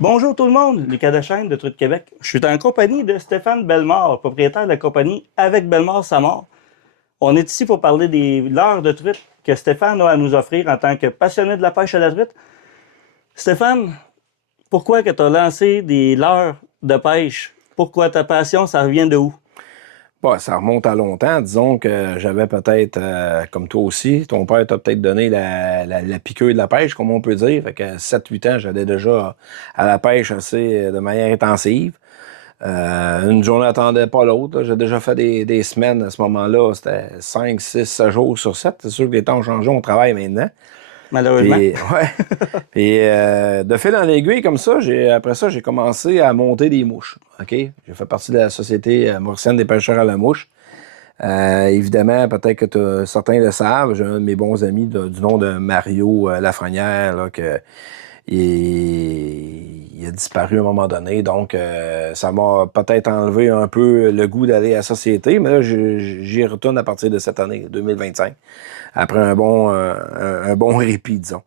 Bonjour tout le monde, Lucas Dechaine de Truc Québec. Je suis en compagnie de Stéphane Bellemare, propriétaire de la compagnie Avec Bellemare Samard. On est ici pour parler des leurres de truite que Stéphane a à nous offrir en tant que passionné de la pêche à la truite. Stéphane, pourquoi que tu as lancé des leurres de pêche? Pourquoi ta passion, ça revient de où? Bon, ça remonte à longtemps. Disons que j'avais peut-être, comme toi aussi, ton père t'a peut-être donné la piqûre de la pêche, comme on peut dire. Fait que 7-8 ans, j'allais déjà à la pêche assez de manière intensive. Une journée n'attendait pas l'autre, là. J'ai déjà fait des semaines à ce moment-là. C'était 5, 6, 7 jours sur 7. C'est sûr que les temps ont changé, on travaille maintenant. Malheureusement. Puis, ouais. Puis, de fil en aiguille, comme ça, après ça, j'ai commencé à monter des mouches. OK? J'ai fait partie de la Société mauricienne des pêcheurs à la mouche. Évidemment, peut-être que certains le savent, j'ai un de mes bons amis du nom de Mario Lafrenière, là, il a disparu à un moment donné. Donc, ça m'a peut-être enlevé un peu le goût d'aller à la société, mais là, j'y retourne à partir de cette année, 2025, après un bon répit, disons.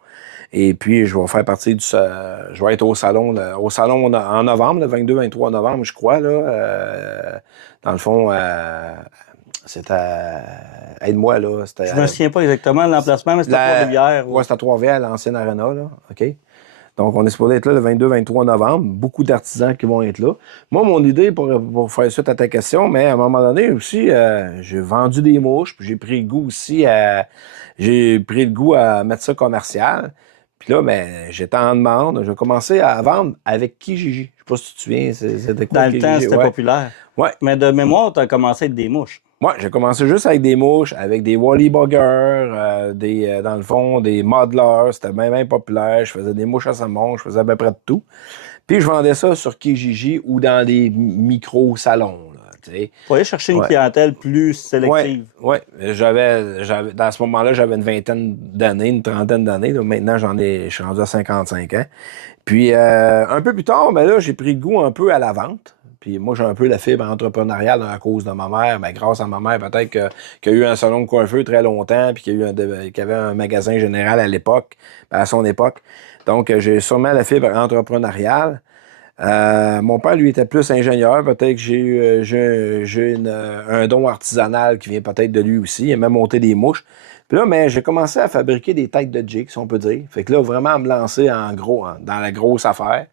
Et puis, je vais faire partie je vais être au salon en novembre, le 22-23 novembre, je crois, là. Dans le fond, c'est à... Aide-moi, là. Je me souviens pas exactement de l'emplacement, mais c'était à Trois-Rivières. Ouais, c'est à Trois-Rivières, l'ancienne Arena, là. OK? Donc, on est supposé être là le 22-23 novembre. Beaucoup d'artisans qui vont être là. Moi, mon idée, pour faire suite à ta question, mais à un moment donné aussi, j'ai vendu des mouches, puis j'ai pris le goût aussi j'ai pris le goût à mettre ça commercial. Puis là, ben, j'étais en demande. J'ai commencé à vendre avec Kijiji. Je sais pas si tu te souviens, c'était quoi Dans le temps, Kijiji? c'était Ouais. populaire. Ouais. Mais de mémoire, tu as commencé avec des mouches. Moi, j'ai commencé juste avec des mouches, avec des Wally Buggers, dans le fond, des modelers. C'était bien populaire. Je faisais des mouches à saumon, je faisais à peu près de tout. Puis je vendais ça sur Kijiji ou dans des micro-salons, là, tu sais. Pour aller chercher une Ouais. clientèle plus Ouais, sélective. ouais. Dans ce moment-là, j'avais une vingtaine d'années, une trentaine d'années. Là. Maintenant, je suis rendu à 55 ans. Puis, un peu plus tard, ben là, j'ai pris goût un peu à la vente. Puis moi, j'ai un peu la fibre entrepreneuriale à cause de ma mère. Mais grâce à ma mère, peut-être qu'il y a eu un salon de coiffeur très longtemps, puis qu'il y avait un magasin général à l'époque, à son époque. Donc, j'ai sûrement la fibre entrepreneuriale. Mon père, lui, était plus ingénieur. Peut-être que un don artisanal qui vient peut-être de lui aussi. Il a même monté des mouches. Puis là, mais j'ai commencé à fabriquer des têtes de jig, si on peut dire. Fait que là, vraiment à me lancer en gros, dans la grosse affaire.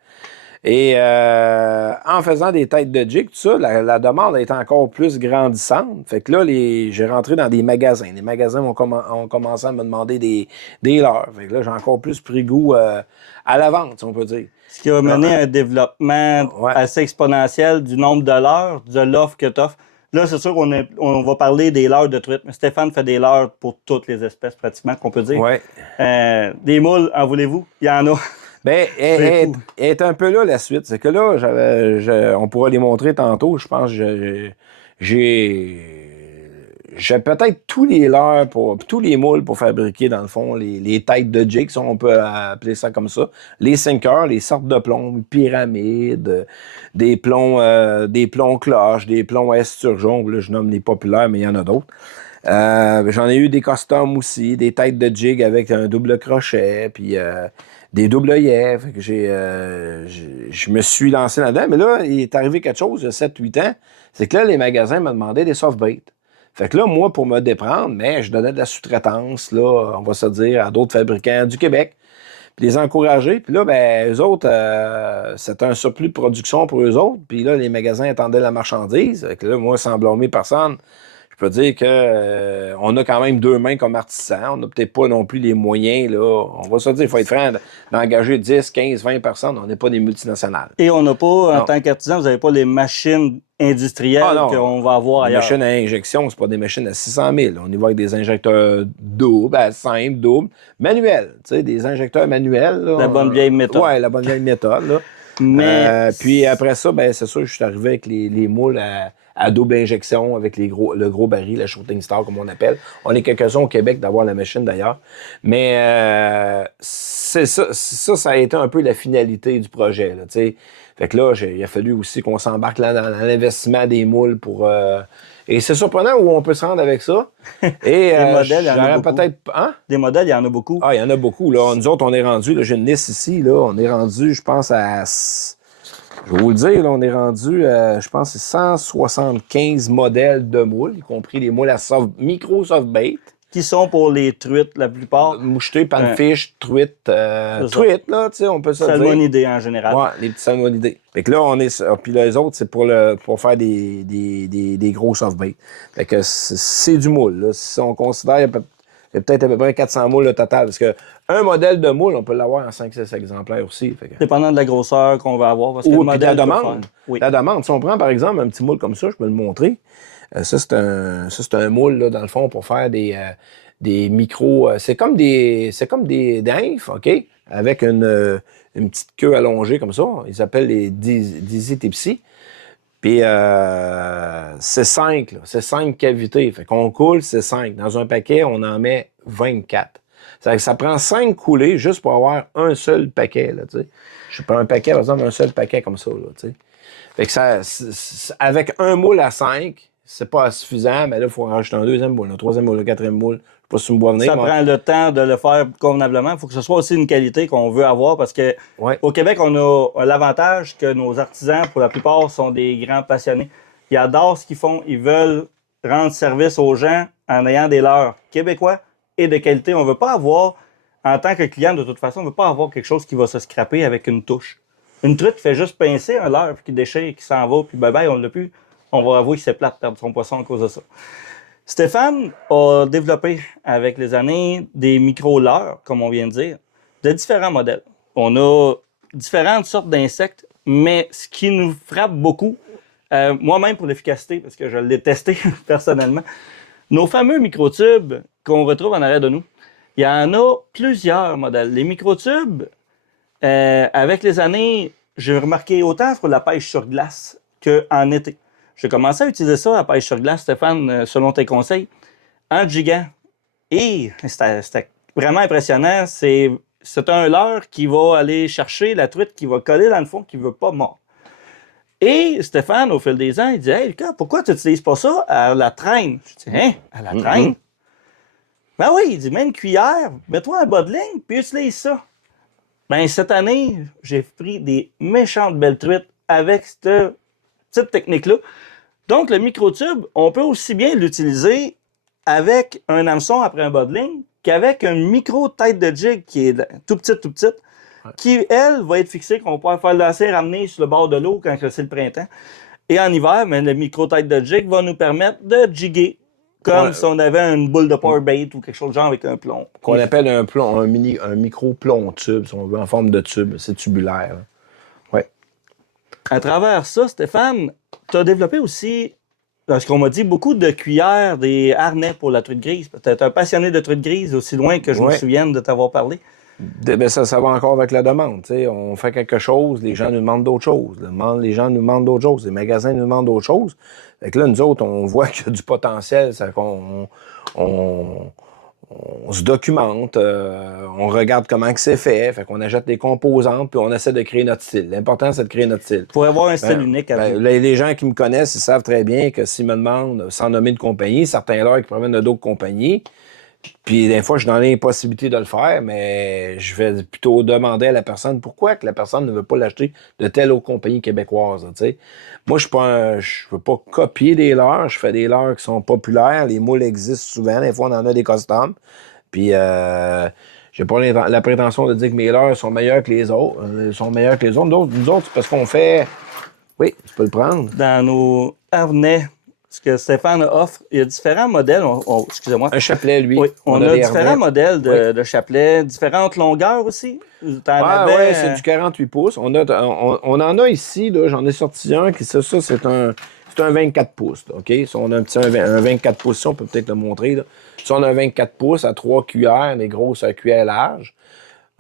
Et en faisant des têtes de jig, tout ça, la demande est encore plus grandissante. Fait que là, j'ai rentré dans des magasins. Les magasins ont commencé à me demander des leurres. Fait que là, j'ai encore plus pris goût à la vente, si on peut dire. Ce qui a Là, mené à un développement ouais. assez exponentiel du nombre de leurres, de l'offre que tu offres. Là, c'est sûr on va parler des leurres de truite, mais Stéphane fait des leurres pour toutes les espèces pratiquement, qu'on peut dire. Ouais. Des moules, en voulez-vous? Il y en a. Ben, C'est fou. est un peu là la suite. C'est que là, on pourra les montrer tantôt. Je pense que j'ai peut-être tous les leurres tous les moules pour fabriquer, dans le fond, les têtes de jig, si on peut appeler ça comme ça. Les sinkers, les sortes de plombs, pyramides, des plombs cloches, des plombs esturgeons. Là, je nomme les populaires, mais il y en a d'autres. J'en ai eu des customs aussi, des têtes de jig avec un double crochet, puis des doubles œillets. Fait que je me suis lancé là-dedans. Mais là, il est arrivé quelque chose il y a 7-8 ans. C'est que là, les magasins me demandaient des soft baits. Fait que là, moi, pour me déprendre, mais je donnais de la sous-traitance, là, on va se dire, à d'autres fabricants du Québec, puis les encourager. Puis là, ben, eux autres, c'était un surplus de production pour eux autres. Puis là, les magasins attendaient la marchandise. Fait que là, moi, sans blâmer personne, je peux dire que on a quand même deux mains comme artisans. On n'a peut-être pas non plus les moyens, là. On va se dire, il faut être franc, d'engager 10, 15, 20 personnes. On n'est pas des multinationales. Et on n'a pas, en Non. tant qu'artisan, vous n'avez pas les machines Ah industrielles non, qu'on va avoir les ailleurs. machines à injection, c'est pas des machines à 600 000. On y va avec des injecteurs doubles, à simple, double, manuels. Tu sais, des injecteurs manuels. Là, La bonne vieille méthode. Ouais, la bonne vieille méthode. Là. Mais Puis après ça, ben, c'est sûr que je suis arrivé avec les moules à double injection avec le gros baril, la Shooting Star, comme on appelle. On est quelques-uns au Québec d'avoir la machine, d'ailleurs. Mais c'est ça, ça a été un peu la finalité du projet, là, tu sais. Fait que là, il a fallu aussi qu'on s'embarque là dans l'investissement des moules pour... Et c'est surprenant où on peut se rendre avec ça. Et Des modèles, il y en a beaucoup. peut-être... Hein? Des modèles, il y en a beaucoup. Ah, il y en a beaucoup, là. Nous autres, on est rendu, j'ai une liste ici, là. On est rendu, je pense, je vais vous le dire, là, on est rendu, je pense, c'est 175 modèles de moules, y compris les moules à micro soft bait. Qui sont pour les truites, la plupart. Mouchetés, panfish, truites, truites, là, tu sais, on peut se dire. Salmonidés, en général. Ouais, les petits salmonidés. Fait que là, on est... Puis les autres, c'est pour faire des gros soft bait. Fait que c'est du moule, là. Si on considère, il y a peut-être à peu près 400 moules au total. Parce que un modèle de moule, on peut l'avoir en 5-6 exemplaires aussi. Fait que... Dépendant de la grosseur qu'on va avoir. Parce que le puis modèle la demande. Oui. La demande. Si on prend, par exemple, un petit moule comme ça, je peux le montrer. Ça, c'est un moule, là, dans le fond, pour faire des micros... c'est comme des nymphes, OK? Avec une petite queue allongée comme ça. Ils s'appellent les Dizzy Tipsy. Puis c'est 5, là. C'est 5 cavités. Fait qu'on coule, c'est 5. Dans un paquet, on en met 24. Ça prend 5 coulées juste pour avoir un seul paquet, là, tu sais. Je prends un paquet, par exemple, un seul paquet comme ça, là, tu sais. Fait que avec un moule à 5, c'est pas suffisant, mais là, il faut en rajouter un deuxième moule, un troisième moule, un quatrième moule. Je sais pas si tu me vois venir. Ça prend le temps de le faire convenablement. Il faut que ce soit aussi une qualité qu'on veut avoir parce que au Québec, on a l'avantage que nos artisans, pour la plupart, sont des grands passionnés. Ils adorent ce qu'ils font. Ils veulent rendre service aux gens en ayant des leurres québécois et de qualité. On ne veut pas avoir, en tant que client, de toute façon, on ne veut pas avoir quelque chose qui va se scraper avec une touche. Une truite fait juste pincer un leurre, puis qui déchire, qui s'en va, puis bye-bye, on l'a plus. On va avouer que c'est plate de perdre son poisson à cause de ça. Stéphane a développé avec les années des micro-leurres, comme on vient de dire, de différents modèles. On a différentes sortes d'insectes, mais ce qui nous frappe beaucoup, moi-même pour l'efficacité, parce que je l'ai testé personnellement, nos fameux microtubes qu'on retrouve en arrière de nous, il y en a plusieurs modèles. Les microtubes, avec les années, j'ai remarqué autant sur la pêche sur glace qu'en été. J'ai commencé à utiliser ça, la pêche sur glace, Stéphane, selon tes conseils, en gigant. Et c'était vraiment impressionnant. C'est un leurre qui va aller chercher la truite qui va coller dans le fond, qui ne veut pas mordre. Et Stéphane, au fil des ans, il dit « Hey, Lucas, pourquoi tu n'utilises pas ça à la traîne? » Je dis « Hein? À la traîne? » Ben oui, il dit « Mets une cuillère, mets-toi un bas de ligne, puis utilise ça. » Ben cette année, j'ai pris des méchantes belles truites avec cette petite technique-là. Donc, le microtube, on peut aussi bien l'utiliser avec un hameçon après un bas de ligne qu'avec une micro-tête de jig qui est tout petite, qui, elle, va être fixée, qu'on va pouvoir faire lancer, ramener sur le bord de l'eau quand c'est le printemps. Et en hiver, mais le micro-tête de jig va nous permettre de jiguer comme si on avait une boule de power bait ou quelque chose de genre avec un plomb. Qu'on appelle un micro-plomb tube, si on veut, en forme de tube. C'est tubulaire. Oui. À travers ça, Stéphane, tu as développé aussi, parce qu'on m'a dit, beaucoup de cuillères, des harnais pour la truite grise. Tu es un passionné de truite grise, aussi loin que je me souvienne de t'avoir parlé. Ben ça va encore avec la demande. T'sais. On fait quelque chose, les gens nous demandent d'autres choses. Les gens nous demandent d'autres choses. Les magasins nous demandent d'autres choses. Fait que là, nous autres, on voit qu'il y a du potentiel. On se documente, on regarde comment que c'est fait qu'on achète des composantes, puis on essaie de créer notre style. L'important, c'est de créer notre style. Pour avoir un style unique. Les gens qui me connaissent, ils savent très bien que s'ils me demandent, sans nommer de compagnie, certains leurres qui proviennent de d'autres compagnies, puis des fois, je suis dans l'impossibilité de le faire, mais je vais plutôt demander à la personne pourquoi que la personne ne veut pas l'acheter de telle autre compagnie québécoise. T'sais. Moi, je veux pas copier des leurres, je fais des leurres qui sont populaires. Les moules existent souvent, des fois, on en a des customs. Puis, j'ai pas la prétention de dire que mes leurres sont meilleurs que les autres. Nous autres, c'est parce qu'on fait... Oui, tu peux le prendre. Dans nos harnais, ce que Stéphane offre, il y a différents modèles. Excusez-moi. Un chapelet, lui. Oui, on a différents modèles de chapelet, différentes longueurs aussi. Oui, c'est du 48 pouces. On en a ici, là, j'en ai sorti un, c'est un 24 pouces. Là, OK? Si on a un 24 pouces, si on peut peut-être le montrer. Là. Si on a un 24 pouces à 3 cuillères, des grosses cuillères larges,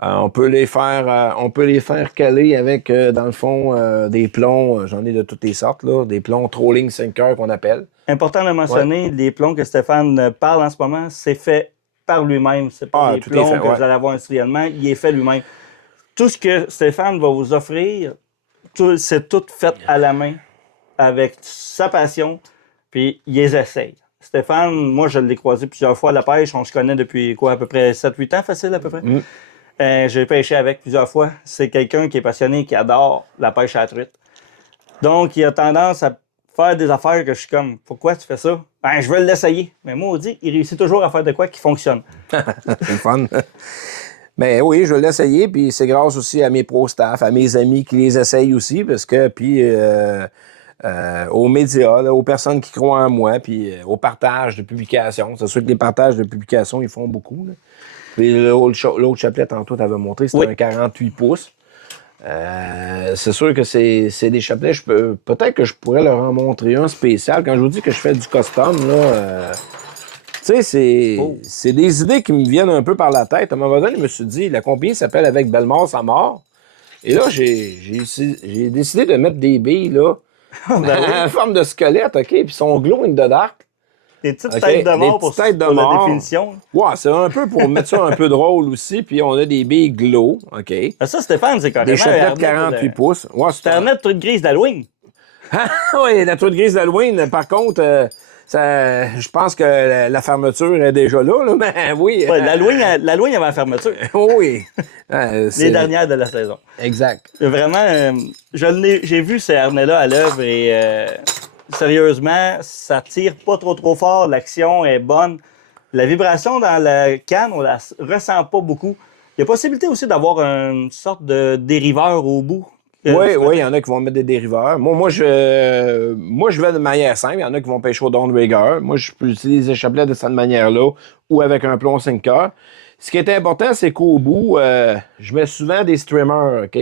On peut les faire caler avec, dans le fond, des plombs. J'en ai de toutes les sortes, là. Des plombs trolling sinker qu'on appelle. Important de mentionner, les plombs que Stéphane parle en ce moment, c'est fait par lui-même. C'est pas des Tout est plombs fait, que vous allez avoir industriellement, il est fait lui-même. Tout ce que Stéphane va vous offrir, c'est tout fait à la main, avec sa passion, puis il les essaye. Stéphane, moi, je l'ai croisé plusieurs fois à la pêche. On se connaît depuis quoi, à peu près 7-8 ans, facile à peu près. J'ai pêché avec plusieurs fois. C'est quelqu'un qui est passionné, qui adore la pêche à la truite. Donc, il a tendance à faire des affaires que je suis comme, pourquoi tu fais ça? Ben, je veux l'essayer. Mais moi, on dit, il réussit toujours à faire de quoi qui fonctionne. C'est le fun. Mais oui, je vais l'essayer, puis c'est grâce aussi à mes pro-staff, à mes amis qui les essayent aussi, parce que, puis aux médias, là, aux personnes qui croient en moi, puis au partage de publications. C'est sûr que les partages de publications, ils font beaucoup. Là. Puis l'autre chapelet, tantôt, tu avais montré, c'était un 48 pouces. C'est sûr que c'est des chapelets. Peut-être que je pourrais leur en montrer un spécial. Quand je vous dis que je fais du custom, là, tu sais, c'est des idées qui me viennent un peu par la tête. À un moment donné, je me suis dit, la compagnie s'appelle Avec Bellemare sa mort. Et là, j'ai décidé de mettre des billes, là, en forme de squelette, OK? Puis son glow in the dark. Des petites têtes de mort pour la définition. Ouais, c'est un peu pour mettre ça un peu drôle aussi. Puis on a des billes glow, OK? Ça, Stéphane, c'est carrément... Des chapelettes 48 pouces. Ouais, c'est un truc grise d'Halloween. Oui, la truite grise d'Halloween, par contre, je pense que la fermeture est déjà là, mais oui. Ouais, l'Halloween avant la fermeture. Oui. Les dernières de la saison. Exact. Vraiment, j'ai vu ce harnais-là à l'œuvre et sérieusement, ça tire pas trop fort, l'action est bonne. La vibration dans la canne, on la ressent pas beaucoup. Il y a possibilité aussi d'avoir une sorte de dériveur au bout. Oui, il y en a qui vont mettre des dériveurs. Moi, je vais de manière simple. Il y en a qui vont pêcher au downrigger. Moi, je peux utiliser les chapelets de cette manière-là ou avec un plomb sinker. Ce qui est important, c'est qu'au bout, je mets souvent des streamers, OK?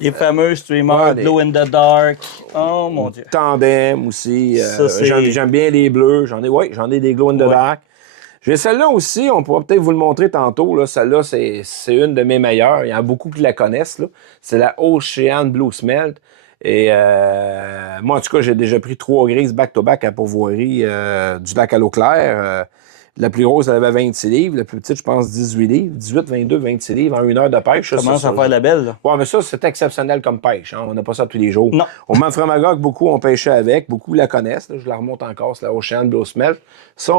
Les fameux streamers, glow in the dark. Oh mon Dieu. Tandem aussi. J'aime bien les bleus. J'en ai des glow in the dark. J'ai celle-là aussi, on pourra peut-être vous le montrer tantôt. Là. Celle-là, c'est une de mes meilleures. Il y en a beaucoup qui la connaissent. C'est la Ocean Blue Smelt. Et moi, en tout cas, j'ai déjà pris 3 grises back-to-back à pourvoirie du lac à l'eau claire. La plus grosse, elle avait 26 livres. La plus petite, je pense, 18 livres. 18, 22, 26 livres en 1 heure de pêche. Ça commence à faire la belle. Là. Ouais, mais ça, c'est exceptionnel comme pêche. Hein. On n'a pas ça tous les jours. Non. Au Manframagoc, beaucoup ont pêché avec. Beaucoup la connaissent. Là. Je la remonte encore, c'est la Ocean Blue Smelt. Ça,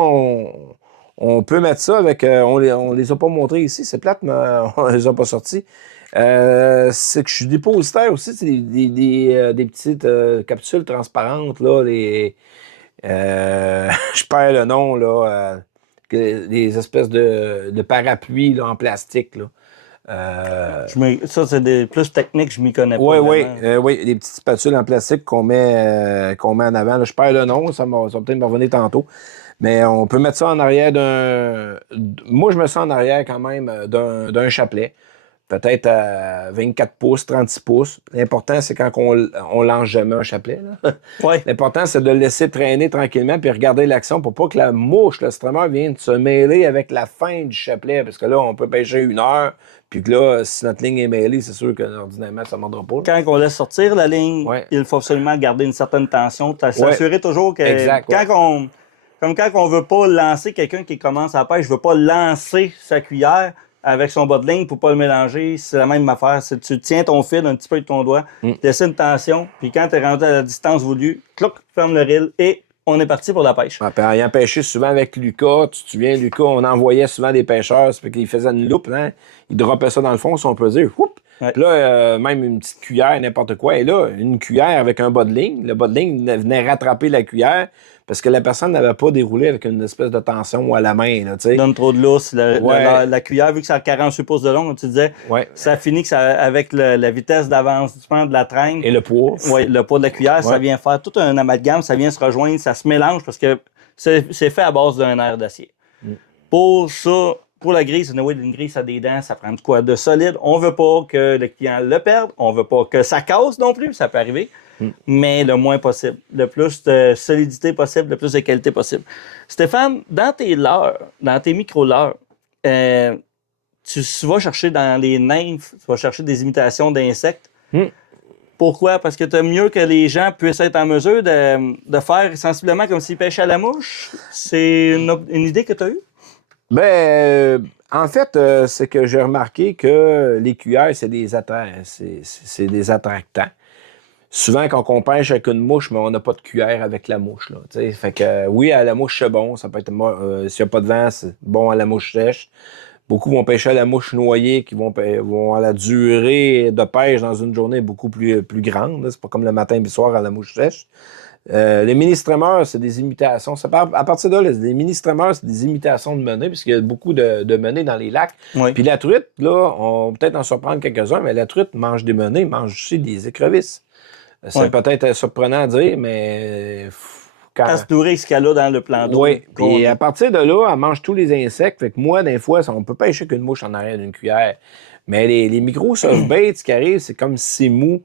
on peut mettre ça avec... on les a pas montrés ici. C'est plate, mais on les a pas sortis. C'est que je suis dépositaire aussi. C'est des petites capsules transparentes. Là, je perds le nom. Là, des espèces de parapluies là, en plastique. Là. Ça, c'est plus technique, je m'y connais pas. Oui, des petites spatules en plastique qu'on met en avant. Là, je perds le nom, ça va peut-être me revenir tantôt. Mais on peut mettre ça en arrière d'un... Moi, je me sens en arrière quand même d'un chapelet. Peut-être à 24 pouces, 36 pouces. L'important, c'est quand on lance jamais un chapelet. Ouais. L'important, c'est de le laisser traîner tranquillement puis regarder l'action pour pas que la mouche, le streamer, vienne se mêler avec la fin du chapelet. Parce que là, on peut pêcher 1 heure. Puis que là, si notre ligne est mêlée, c'est sûr que ordinairement, ça ne mordra pas. Quand on laisse sortir la ligne, il faut absolument garder une certaine tension. S'assurer toujours que exact, comme quand on veut pas lancer quelqu'un qui commence à la pêche, je veux pas lancer sa cuillère avec son bas de ligne pour pas le mélanger. C'est la même affaire. Tu tiens ton fil un petit peu avec ton doigt, laisses une tension, puis quand tu es rendu à la distance voulue, clouc, ferme le reel et on est parti pour la pêche. Puis ayant pêché souvent avec Lucas, tu te souviens, Lucas, on envoyait souvent des pêcheurs, c'est qu'ils faisaient une loupe, hein? Ils droppaient ça dans le fond, si on peut dire. Ouais. Puis là, même une petite cuillère, n'importe quoi. Et là, une cuillère avec un bas de ligne, le bas de ligne venait rattraper la cuillère parce que la personne n'avait pas déroulé avec une espèce de tension à la main. Là, donne trop de lousse. La cuillère, vu que ça a 48 pouces de long, comme tu disais, ça finit que avec la vitesse d'avancement de la traîne. Et le poids. Oui, le poids de la cuillère, ça vient faire tout un amalgame, ça vient se rejoindre, ça se mélange parce que c'est fait à base d'un air d'acier. Pour ça, pour la grille, une grille, ça a des dents, ça prend de quoi de solide. On veut pas que le client le perde, on veut pas que ça casse non plus, ça peut arriver, mais le moins possible. Le plus de solidité possible, le plus de qualité possible. Stéphane, dans tes leurres, dans tes micro-leurres, tu vas chercher dans les nymphes, tu vas chercher des imitations d'insectes. Pourquoi? Parce que tu mieux que les gens puissent être en mesure de faire sensiblement comme s'ils pêchaient à la mouche. C'est une idée que tu as eue? Ben, en fait, c'est que j'ai remarqué que les cuillères, c'est des attractants. Souvent, quand on pêche avec une mouche, mais on n'a pas de cuillère avec la mouche. Là, fait que oui, à la mouche, c'est bon. Ça peut être s'il n'y a pas de vent, c'est bon à la mouche sèche. Beaucoup vont pêcher à la mouche noyée, qui vont à la durée de pêche dans une journée beaucoup plus grande. Là. C'est pas comme le matin et le soir à la mouche sèche. Les mini-streamers, c'est des imitations. À partir de là, les mini-streamers, c'est des imitations de menées, puisqu'il y a beaucoup de menées dans les lacs. Oui. Puis la truite, là, on peut peut-être en surprendre quelques-uns, mais la truite mange des menées, mange aussi des écrevisses. C'est peut-être surprenant à dire, mais... À se nourrir ce qu'elle a dans le plan d'eau. Oui, puis à partir de là, elle mange tous les insectes. Fait que moi, des fois, on peut pêcher qu'une mouche en arrière d'une cuillère. Mais les micros soft-baits, ce qui arrive, c'est comme si c'est mou.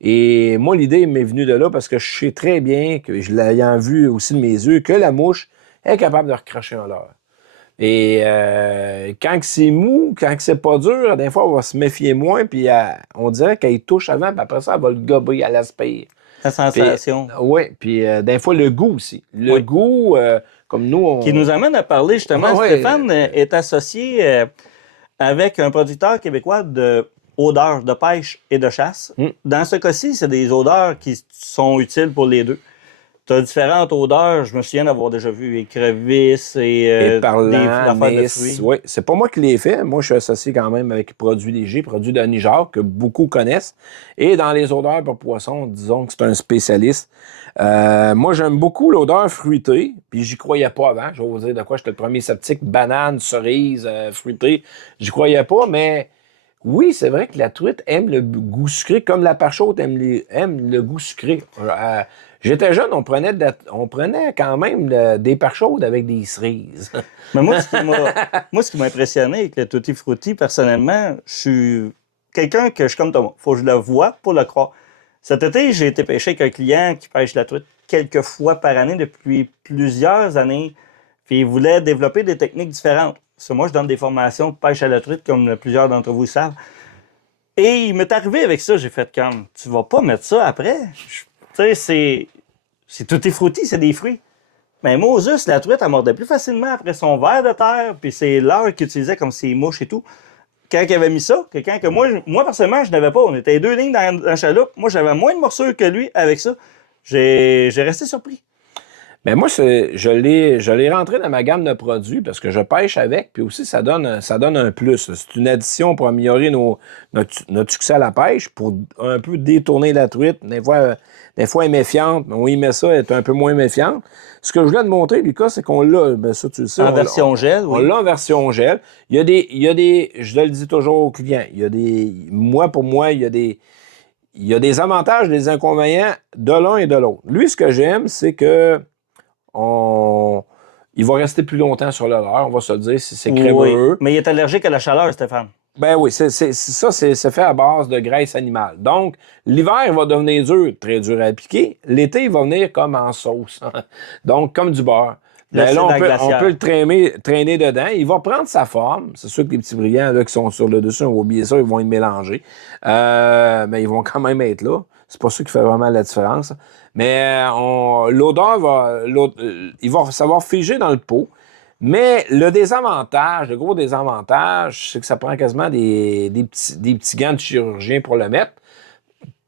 Et moi, l'idée m'est venue de là parce que je sais très bien, que je l'ayant vu aussi de mes yeux, que la mouche est capable de recracher un leurre. Et quand c'est mou, quand c'est pas dur, des fois, on va se méfier moins, puis on dirait qu'elle touche avant, puis après ça, elle va le gober, elle aspire. La sensation. Oui, puis des fois, le goût aussi. Le goût, comme nous, on... Qui nous amène à parler, justement, Stéphane est associé avec un producteur québécois d'odeurs de pêche et de chasse. Dans ce cas-ci, c'est des odeurs qui sont utiles pour les deux. Tu as différentes odeurs. Je me souviens d'avoir déjà vu écrevisses et parlant, affaires de fruits. Oui, c'est pas moi qui l'ai fait. Moi, je suis associé quand même avec Produits Légers, produits de Niger, que beaucoup connaissent. Et dans les odeurs pour poisson, disons que c'est un spécialiste. Moi, j'aime beaucoup l'odeur fruitée, puis j'y croyais pas avant. Je vais vous dire de quoi j'étais le premier sceptique. Banane, cerise, fruitée. J'y croyais pas, mais... Oui, c'est vrai que la truite aime le goût sucré, comme la parchote aime le goût sucré. J'étais jeune, on prenait quand même des parchaudes avec des cerises. Mais moi, ce qui m'a impressionné avec le Tutti Frutti, personnellement, je suis quelqu'un que je suis comme Thomas. Faut que je le voie pour le croire. Cet été, j'ai été pêcher avec un client qui pêche la truite quelques fois par année depuis plusieurs années. Puis il voulait développer des techniques différentes. Parce que moi, je donne des formations de pêche à la truite, comme plusieurs d'entre vous le savent. Et il m'est arrivé avec ça. J'ai fait comme, tu vas pas mettre ça après? Tu sais, c'est Tutti Frutti, c'est des fruits. Mais Moses, la truite, elle mordait plus facilement après son ver de terre, puis c'est l'heure qu'il utilisait comme ses mouches et tout. Quand il avait mis ça, quelqu'un que moi personnellement, je n'avais pas. On était 2 lignes dans la chaloupe. Moi, j'avais moins de morsures que lui avec ça. J'ai resté surpris. Mais moi, je l'ai rentré dans ma gamme de produits parce que je pêche avec, puis aussi ça donne un plus. C'est une addition pour améliorer notre succès à la pêche, pour un peu détourner la truite. Des fois, elle est méfiante, mais on y met ça, elle est un peu moins méfiante. Ce que je voulais te montrer, Lucas, c'est qu'on l'a, ben ça tu le sais. En version gel, oui. On l'a en version gel. Il y a des, je le dis toujours aux clients, pour moi, il y a des avantages, des inconvénients de l'un et de l'autre. Lui, ce que j'aime, c'est que il va rester plus longtemps sur le leurre, on va se le dire, si c'est crémeux. Oui, mais il est allergique à la chaleur, Stéphane. Ben oui, c'est fait à base de graisse animale. Donc, l'hiver, il va devenir dur, très dur à appliquer. L'été, il va venir comme en sauce. Donc, comme du beurre. Ben là, on peut le traîner dedans. Il va prendre sa forme. C'est sûr que les petits brillants là, qui sont sur le dessus, on va oublier ça, ils vont être mélangés. Mais ils vont quand même être là. C'est pas ça qui fait vraiment la différence. Mais l'odeur il va savoir figer dans le pot. Mais le gros désavantage, c'est que ça prend quasiment des petits gants de chirurgien pour le mettre.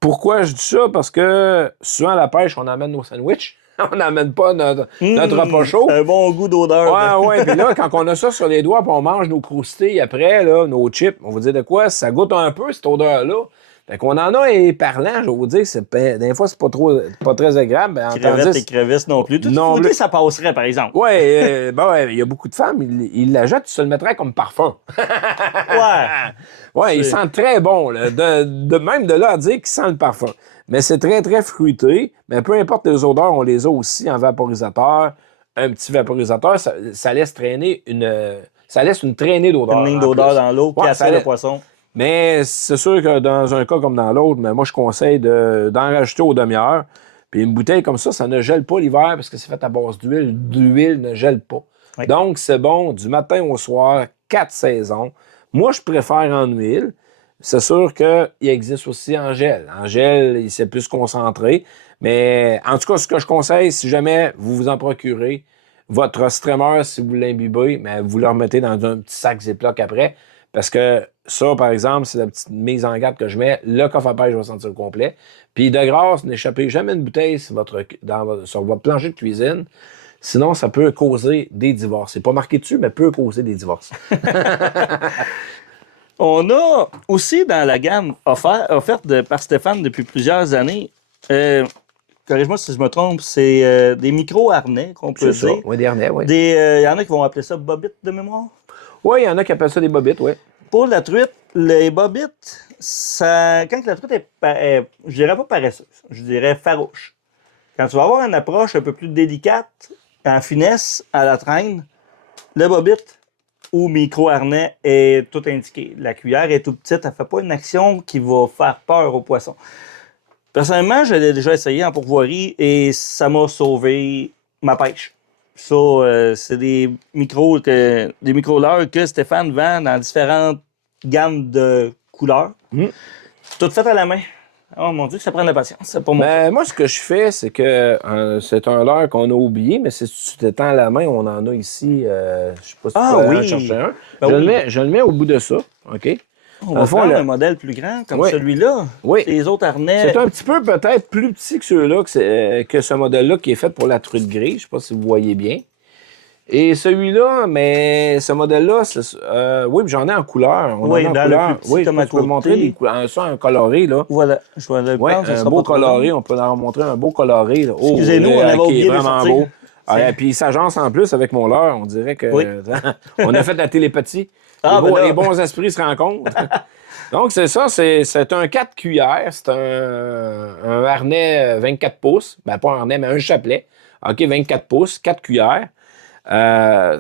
Pourquoi je dis ça? Parce que souvent à la pêche, on amène nos sandwichs. On n'amène pas notre repas chaud. Un bon goût d'odeur. Ouais. Puis là, quand on a ça sur les doigts, puis on mange nos croustilles après, là, nos chips, on vous dit de quoi? Ça goûte un peu, cette odeur-là. Fait qu'on en a et parlant, je vais vous dire, des fois, c'est pas très agréable. Crevettes et crevisses non plus. Tout fruité, ça passerait, par exemple. Oui, il y a beaucoup de femmes, ils la jettent, tu se le mettrais comme parfum. Ouais, il sent très bon. Là, même de là à dire qu'il sent le parfum. Mais c'est très, très fruité. Mais peu importe les odeurs, on les a aussi en vaporisateur. Un petit vaporisateur, ça laisse traîner une traînée d'odeur. Une ligne d'odeur dans l'eau qui attire le poisson. Mais c'est sûr que dans un cas comme dans l'autre, mais moi, je conseille d'en rajouter aux demi-heures. Puis une bouteille comme ça ne gèle pas l'hiver parce que c'est fait à base d'huile. L'huile ne gèle pas. Oui. Donc, c'est bon du matin au soir, 4 saisons. Moi, je préfère en huile. C'est sûr qu'il existe aussi en gel. En gel, c'est plus concentré. Mais en tout cas, ce que je conseille, si jamais vous vous en procurez, votre streamer, si vous l'imbibez, mais vous le remettez dans un petit sac Ziploc après. Parce que ça, par exemple, c'est la petite mise en garde que je mets. Le coffre à pêche va sentir le complet. Puis de grâce, n'échappez jamais une bouteille sur votre plancher de cuisine. Sinon, ça peut causer des divorces. C'est pas marqué dessus, mais peut causer des divorces. On a aussi dans la gamme offerte par Stéphane depuis plusieurs années, corrige-moi si je me trompe, c'est des micro-harnais qu'on peut C'est dire. ça. Oui, des harnais, oui. Il y en a qui vont appeler ça bobites de mémoire. Oui, il y en a qui appellent ça des bobites, oui. Pour la truite, les bobites, quand la truite je dirais pas paresseuse, je dirais farouche. Quand tu vas avoir une approche un peu plus délicate, en finesse, à la traîne, le bobite ou micro-harnais est tout indiqué. La cuillère est tout petite, elle ne fait pas une action qui va faire peur au poisson. Personnellement, je l'ai déjà essayé en pourvoirie et ça m'a sauvé ma pêche. Ça, c'est des micro-leurres que Stéphane vend dans différentes gammes de couleurs. Toutes faites à la main. Oh mon Dieu, ça prend de la patience. C'est pas mon Ben, moi, ce que je fais, c'est que c'est un leurre qu'on a oublié, mais si tu t'étends à la main, on en a ici. Je sais pas si tu peux aller en chercher un. Ben Je le mets au bout de ça, OK? On va prendre un modèle plus grand, comme celui-là. Oui. Les autres harnais. C'est un petit peu peut-être plus petit que ceux-là, que ce modèle-là qui est fait pour la truite grise. Je sais pas si vous voyez bien. Et celui-là, mais ce modèle-là, oui, j'en ai en couleur. Oui, dans le plus petit, oui, comme à je peux vous montrer côté. un coloré, là. Voilà, je vais le Oui, prendre. ça un sera beau pas trop long. coloré. On peut en montrer un beau coloré. Là. Oh, Excusez-nous, on avait qui oublié est de le vraiment sortir. beau. Ah, et puis il s'agence en plus avec mon leurre. On dirait que Oui. on a fait la télépathie. Ah, ben là. Les bons esprits se rencontrent. Donc, c'est ça. C'est un 4 cuillères. C'est un harnais 24 pouces. Ben, pas un harnais, mais un chapelet. OK, 24 pouces, 4 cuillères.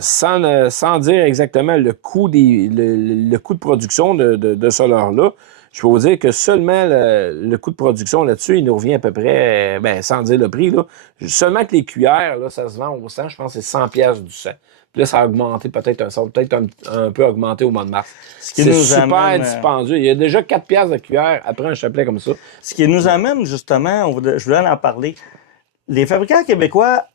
Sans dire exactement le coût de production de ce leurre-là, je peux vous dire que seulement le coût de production là-dessus, il nous revient à peu près, sans dire le prix, là, seulement que les cuillères, là, ça se vend au 100, je pense que c'est 100 pièces du 100. Puis là, ça a augmenté un peu augmenté au mois de mars. C'est super dispendieux. Il y a déjà 4 pièces de cuillère après un chapelet comme ça. Ce qui nous amène justement, je voulais en parler, les fabricants québécois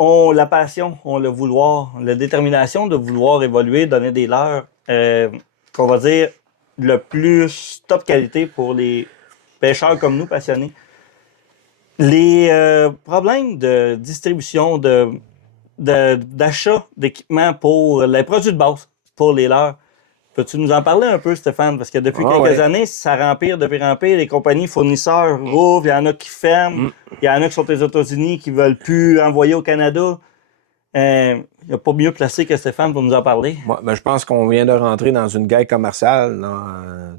ont la passion, ont le vouloir, la détermination de vouloir évoluer, donner des leurres, qu'on va dire, le plus top qualité pour les pêcheurs comme nous, passionnés. Les problèmes de distribution, d'achat d'équipements pour les produits de base, pour les leurres, peux-tu nous en parler un peu, Stéphane? Parce que depuis quelques années, ça empire de pire en pire. Les compagnies fournisseurs rouvrent, il y en a qui ferment, il y en a qui sont aux États-Unis, qui ne veulent plus envoyer au Canada. Il n'y a pas mieux placé que Stéphane pour nous en parler. Moi, je pense qu'on vient de rentrer dans une guerre commerciale.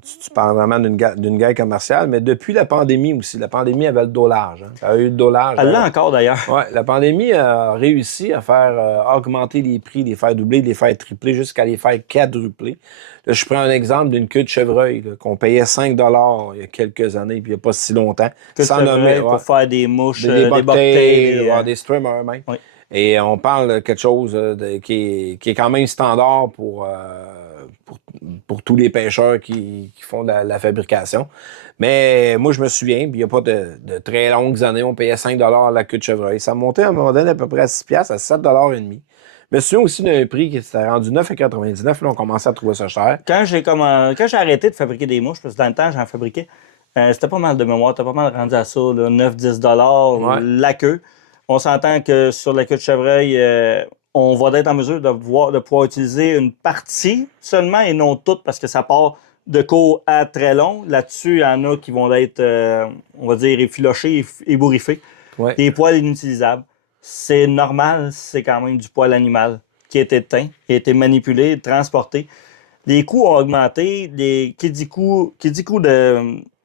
Tu parles vraiment d'une guerre commerciale, mais depuis la pandémie aussi. La pandémie avait le dos large. Hein. Ça a eu le dos large. Elle l'a encore, d'ailleurs. Oui, la pandémie a réussi à faire augmenter les prix, les faire doubler, les faire tripler, jusqu'à les faire quadrupler. Là, je prends un exemple d'une queue de chevreuil qu'on payait 5 $ il y a quelques années, puis il n'y a pas si longtemps. Sans nommer, pour faire des mouches, des bobtails, des streamers même. Oui. Et on parle de quelque chose qui est quand même standard pour tous les pêcheurs qui font de la fabrication. Mais moi, je me souviens, puis il n'y a pas de très longues années, on payait 5 $ la queue de chevreuil. Ça montait à un moment donné à peu près à 6 piastres, à 7,5 $. Je me souviens aussi d'un prix qui s'était rendu 9,99 $. Là, on commençait à trouver ça cher. Quand j'ai arrêté de fabriquer des mouches, parce que dans le temps, j'en fabriquais, c'était pas mal de mémoire, c'était pas mal rendu à ça, 9-10 $ la queue. On s'entend que sur la queue de chevreuil, on va être en mesure de pouvoir utiliser une partie seulement et non toute parce que ça part de court à très long. Là-dessus, il y en a qui vont être, on va dire, effilochés, ébouriffés. Ouais. Des poils inutilisables. C'est normal, c'est quand même du poil animal qui a été éteint, qui a été manipulé, transporté. Les coûts ont augmenté.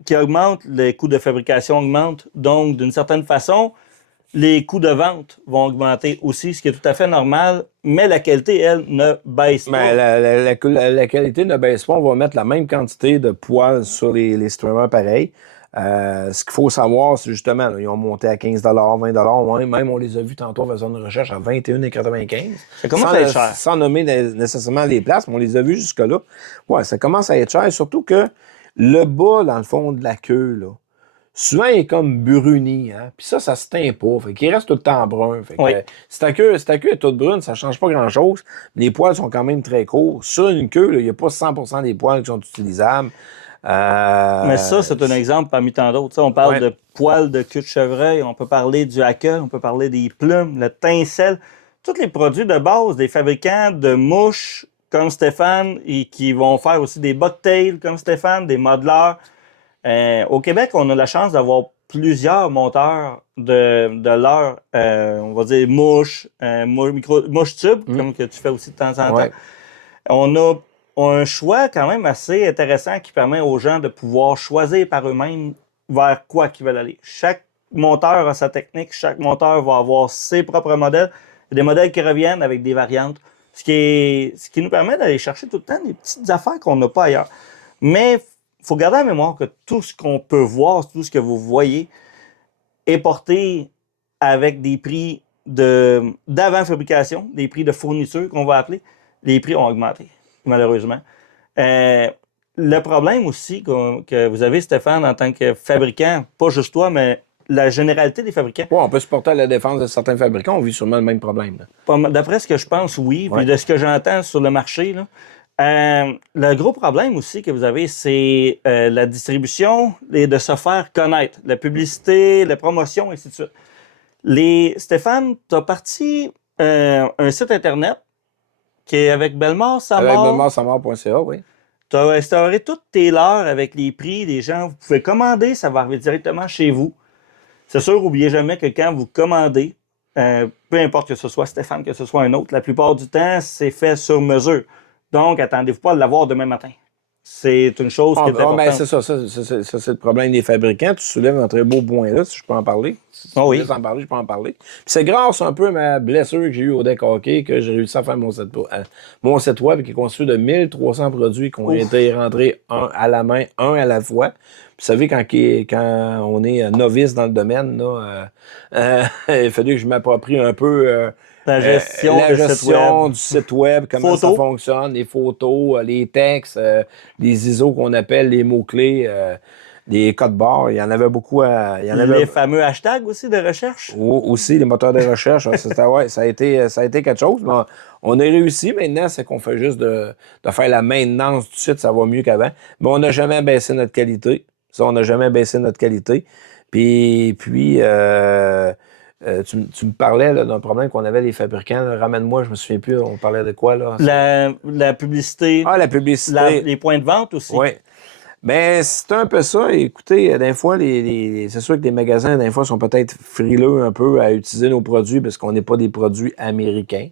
Qui augmente, les coûts de fabrication augmentent. Donc, d'une certaine façon, les coûts de vente vont augmenter aussi, ce qui est tout à fait normal, mais la qualité, elle, ne baisse pas. Mais la qualité ne baisse pas. On va mettre la même quantité de poils sur les streamers pareils. Ce qu'il faut savoir, c'est justement, là, ils ont monté à 15 $, 20 $. Même, on les a vus tantôt en faisant une recherche à 21,95 $. Ça commence à être cher. Sans nommer nécessairement les places, mais on les a vus jusque-là. Ouais, ça commence à être cher. Surtout que le bas, dans le fond de la queue, là, souvent, il est comme bruni, hein. Puis ça se teint pas. Fait qu'il reste tout le temps brun. Fait que, Oui. si ta queue est toute brune, ça change pas grand-chose. Les poils sont quand même très courts. Sur une queue, il n'y a pas 100% des poils qui sont utilisables. Mais ça, c'est un exemple parmi tant d'autres. Ça, on parle Ouais. de poils de queue de chevreuil, on peut parler du hackle, on peut parler des plumes, le tincelle. Tous les produits de base des fabricants de mouches comme Stéphane et qui vont faire aussi des bucktails comme Stéphane, des modeleurs. Au Québec, on a la chance d'avoir plusieurs monteurs de leur, on va dire, mouche tube, comme que tu fais aussi de temps en temps. Ouais. On a un choix quand même assez intéressant qui permet aux gens de pouvoir choisir par eux-mêmes vers quoi ils veulent aller. Chaque monteur a sa technique, chaque monteur va avoir ses propres modèles. Il y a des modèles qui reviennent avec des variantes, ce qui nous permet d'aller chercher tout le temps des petites affaires qu'on n'a pas ailleurs. Mais il faut garder en mémoire que tout ce qu'on peut voir, tout ce que vous voyez, est porté avec des prix d'avant-fabrication, des prix de fourniture qu'on va appeler. Les prix ont augmenté, malheureusement. Le problème aussi que vous avez, Stéphane, en tant que fabricant, pas juste toi, mais la généralité des fabricants. Ouais, on peut se porter à la défense de certains fabricants, on vit sûrement le même problème. D'après ce que je pense, oui. Ouais. Puis de ce que j'entends sur le marché, là, le gros problème aussi que vous avez, c'est la distribution et de se faire connaître. La publicité, la promotion, et ainsi de suite. Stéphane, tu as parti un site Internet qui est avec Bellemare, Avec Samar. bellemarsamar.ca, oui. Tu as instauré toutes tes leurres avec les prix des gens. Vous pouvez commander, ça va arriver directement chez vous. C'est sûr, n'oubliez jamais que quand vous commandez, peu importe que ce soit Stéphane, que ce soit un autre, la plupart du temps, c'est fait sur mesure. Donc, attendez-vous pas à l'avoir demain matin. C'est une chose qui est importante. Mais c'est ça, c'est le problème des fabricants. Tu soulèves un très beau point là, si je peux en parler. Si tu oui. veux en parler, je peux en parler. Puis c'est grâce un peu à ma blessure que j'ai eue au deck hockey que j'ai réussi à faire mon site web qui est construit de 1300 produits qui ont été rentrés un à la main, un à la fois. Vous savez, quand on est novice dans le domaine, là, il fallait que je m'approprie un peu la gestion du site web, comment ça fonctionne, les photos, les textes, les ISO qu'on appelle les mots-clés, les codes barres. Il y en avait beaucoup. Les fameux hashtags aussi de recherche. Aussi, les moteurs de recherche. Ça a été quelque chose. Mais on a réussi maintenant, c'est qu'on fait juste de faire la maintenance du site, ça va mieux qu'avant. Mais on n'a jamais baissé notre qualité. Ça, on n'a jamais baissé notre qualité. Puis tu me parlais d'un problème qu'on avait les fabricants. Là. Ramène-moi, je me souviens plus, on parlait de quoi, là? La publicité. Ah, la publicité. Les points de vente aussi. Oui. Ben, c'est un peu ça. Écoutez, des fois, c'est sûr que les magasins, des fois, sont peut-être frileux un peu à utiliser nos produits parce qu'on n'est pas des produits américains.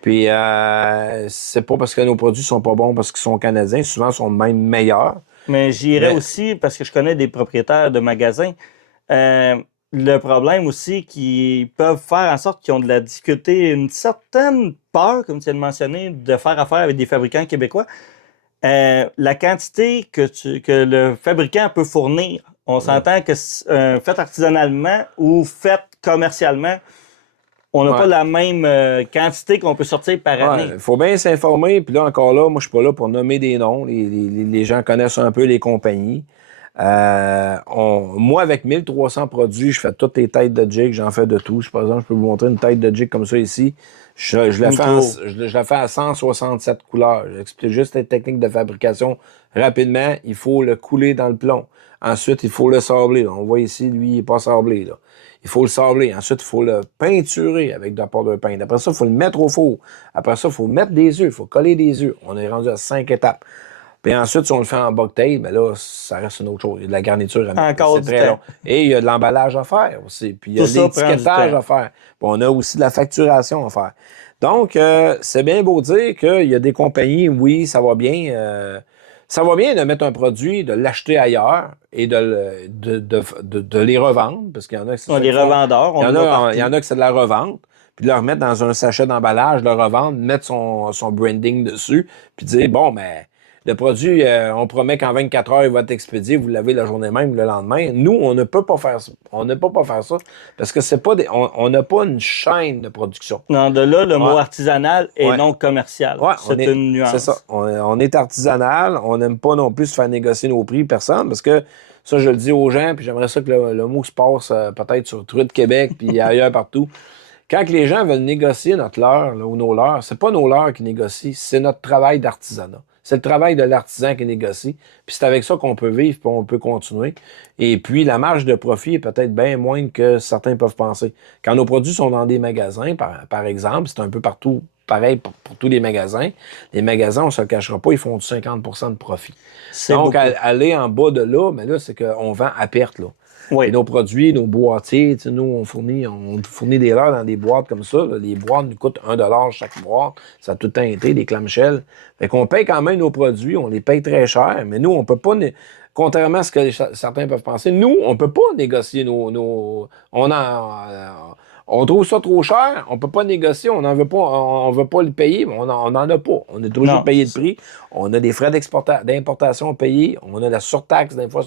Puis, c'est pas parce que nos produits sont pas bons parce qu'ils sont canadiens. Souvent, ils sont même meilleurs. Mais j'irais aussi, parce que je connais des propriétaires de magasins, le problème aussi qu'ils peuvent faire en sorte qu'ils ont de la difficulté, une certaine peur, comme tu viens de mentionner, de faire affaire avec des fabricants québécois. La quantité que le fabricant peut fournir, on s'entend que fait artisanalement ou fait commercialement, on n'a pas la même quantité qu'on peut sortir par année. Il faut bien s'informer. Puis là, encore là, moi, je suis pas là pour nommer des noms. Les gens connaissent un peu les compagnies. Moi, avec 1300 produits, je fais toutes les têtes de jig, j'en fais de tout. Par exemple, je peux vous montrer une tête de jig comme ça ici. Je la fais à 167 couleurs. J'explique juste les techniques de fabrication rapidement. Il faut le couler dans le plomb. Ensuite, il faut le sabler. On voit ici, lui, il n'est pas sablé. Là. Il faut le sabler. Ensuite, il faut le peinturer avec de la pâte de pain. Après ça, il faut le mettre au four. Après ça, il faut mettre des œufs. Il faut coller des œufs. On est rendu à 5 étapes. Puis ensuite, si on le fait en bucktail, mais là, ça reste une autre chose. Il y a de la garniture à mettre. Encore c'est très long. Et il y a de l'emballage à faire aussi. Puis il y a de l'étiquetage à faire. Puis on a aussi de la facturation à faire. Donc, c'est bien beau dire qu'il y a des compagnies, oui, ça va bien. Ça va bien de mettre un produit, de l'acheter ailleurs et de les revendre. Parce qu'il y en a qui les revendeurs, il y en a que c'est de la revente. Puis de le remettre dans un sachet d'emballage, le revendre, mettre son branding dessus, puis dire, bon, mais le produit, on promet qu'en 24 heures, il va être expédié, vous l'avez la journée même, le lendemain. Nous, on ne peut pas faire ça. On ne peut pas faire ça parce que c'est pas on n'a pas une chaîne de production. Non, de là, le mot artisanal et Ouais. non commercial. Ouais, c'est une nuance. C'est ça. On est artisanal. On n'aime pas non plus se faire négocier nos prix, personne, parce que ça, je le dis aux gens, puis j'aimerais ça que le mot se passe peut-être sur Truite Québec, puis ailleurs partout. Quand que les gens veulent négocier notre leurre là, ou nos leurres, c'est pas nos leurres qui négocient, c'est notre travail d'artisanat. C'est le travail de l'artisan qui négocie. Puis c'est avec ça qu'on peut vivre, puis on peut continuer. Et puis la marge de profit est peut-être bien moindre que certains peuvent penser. Quand nos produits sont dans des magasins, par exemple, c'est un peu partout pareil pour tous les magasins. Les magasins, on ne se le cachera pas, ils font du 50 de profit. Donc, aller en bas de là, mais là, c'est qu'on vend à perte, là. Oui. Et nos produits, nos boîtiers, nous, on fournit des leurres dans des boîtes comme ça. Là. Les boîtes nous coûtent 1$ chaque boîte. Ça a tout le temps été des clamshells. Fait qu'on paye quand même nos produits, on les paye très cher, mais nous, on peut pas... Contrairement à ce que certains peuvent penser, nous, on peut pas négocier on trouve ça trop cher, on peut pas négocier, on veut pas le payer, mais on n'en a pas. On est toujours payé le prix. On a des frais d'importation à payer. On a la surtaxe, des fois,